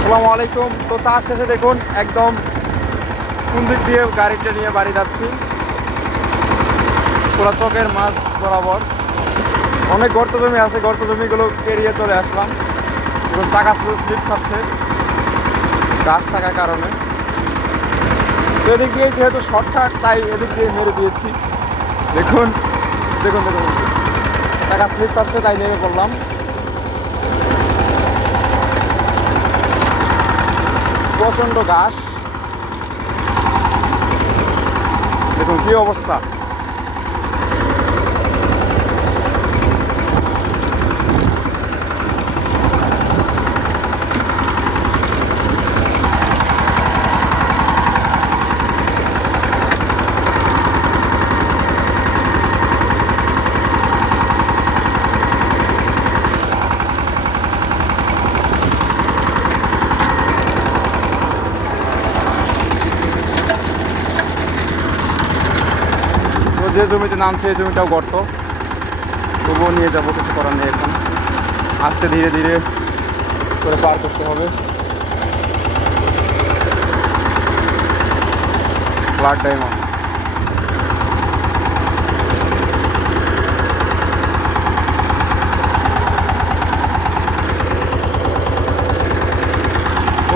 আসসালামু আলাইকুম। তো চাষ শেষে দেখুন একদম কোন দিক দিয়ে গাড়িটা নিয়ে বাড়ি যাচ্ছি, পুরা চকের মাছ বরাবর। অনেক গর্ত জমি আছে, গর্ত জমিগুলো পেরিয়ে চলে আসলাম। এবং চাকা শুধু স্লিপ খাচ্ছে গাছ থাকার কারণে। তো এদিক দিয়ে যেহেতু শর্টকাট, তাই এদিক দিয়ে মেরে দিয়েছি। দেখুন দেখুন দেখুন চাকা স্লিপ খাচ্ছে, তাই নেমে পড়লাম। প্রচণ্ড ঘাস, দেখুন কি অবস্থা। যে জমিতে নামছে এই জমিটাও গর্ত, তবুও নিয়ে যাবো, কিছু করার নেই। এখন আস্তে ধীরে ধীরে করে পার করতে হবে। ব্লাড ডায়মন্ড,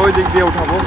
ওই দিক দিয়ে উঠাবো।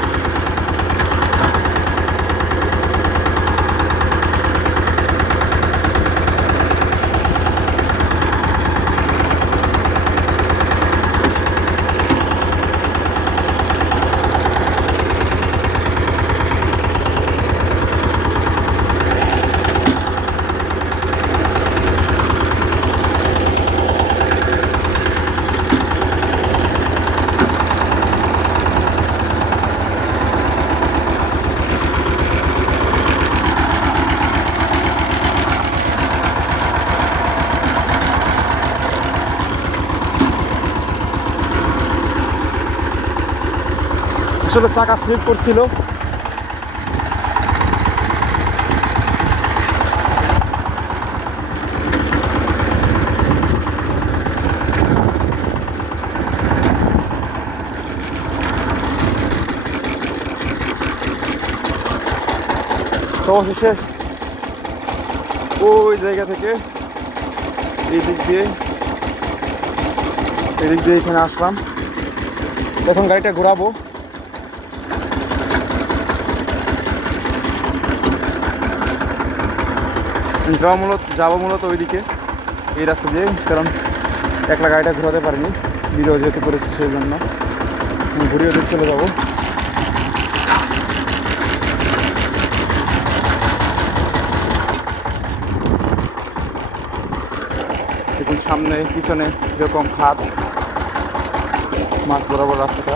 আসলে চাকা স্লিপ করছিল। তো অবশেষে ওই জায়গা থেকে এদিক দিয়ে এখানে আসলাম। এখন গাড়িটা ঘোরাবো। যাবো মূলত ওইদিকে, এই রাস্তা দিয়ে, কারণ একলা গাড়িটা ঘোরাতে পারিনি, ভিডিও যেহেতু করেছি সেই জন্য ঘুরিয়ে দিয়ে চলে যাবো। দেখুন সামনে পিছনে এরকম খাদ, মাছ বরাবর রাস্তাটা।